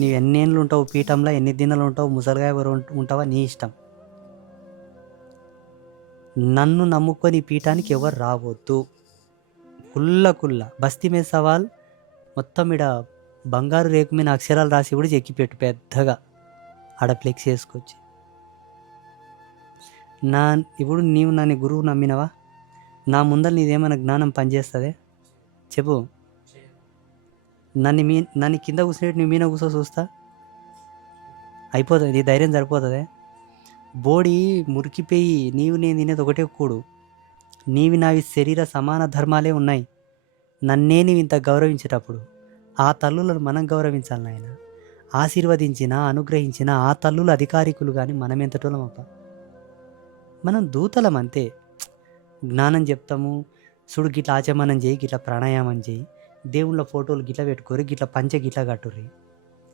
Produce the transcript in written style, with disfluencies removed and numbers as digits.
నీవు ఎన్నేళ్ళు ఉంటావు పీఠంలో, ఎన్ని దినాలు ఉంటావు, ముసలిగా ఎవరు ఉంటావా నీ ఇష్టం. నన్ను నమ్ముకొని ఈ పీఠానికి ఎవరు రావద్దు. కుల్ల బస్తీ మీద సవాల్ మొత్తం ఈడ బంగారు రేకు మీద అక్షరాలు రాసి కూడా చెక్కిపెట్టు పెద్దగా ఆడ ఫ్లెక్స్ వేసుకొచ్చి. ఇప్పుడు నీవు నన్ను గురువు నమ్మినవా? నా ముందర నీదేమైనా జ్ఞానం పనిచేస్తుంది చెప్పు. నన్ను కింద కూర్చునేట్టు నువ్వు మీద కూర్చో చూస్తా, అయిపోతుంది. నీ ధైర్యం సరిపోతుంది. బోడి మురికిపోయి నీవు నేను తినేది ఒకటే కూడు. నీవి నావి శరీర సమాన ధర్మాలే ఉన్నాయి. నన్నే నీవు ఇంత గౌరవించేటప్పుడు ఆ తల్లులను మనం గౌరవించాలి నాయన. ఆశీర్వదించిన అనుగ్రహించిన ఆ తల్లులు అధికారికులు, కానీ మనం ఎంతటోళ్ళమప్ప. మనం దూతలం అంతే. జ్ఞానం చెప్తాము, చూడు గిట్లా ఆచమనం చేయి, గిట్లా ప్రాణాయామం చేయి, దేవుళ్ళ ఫోటోలు గిట్లా పెట్టుకోరు, గిట్లా పంచె గిట్లా కట్టుర్రి.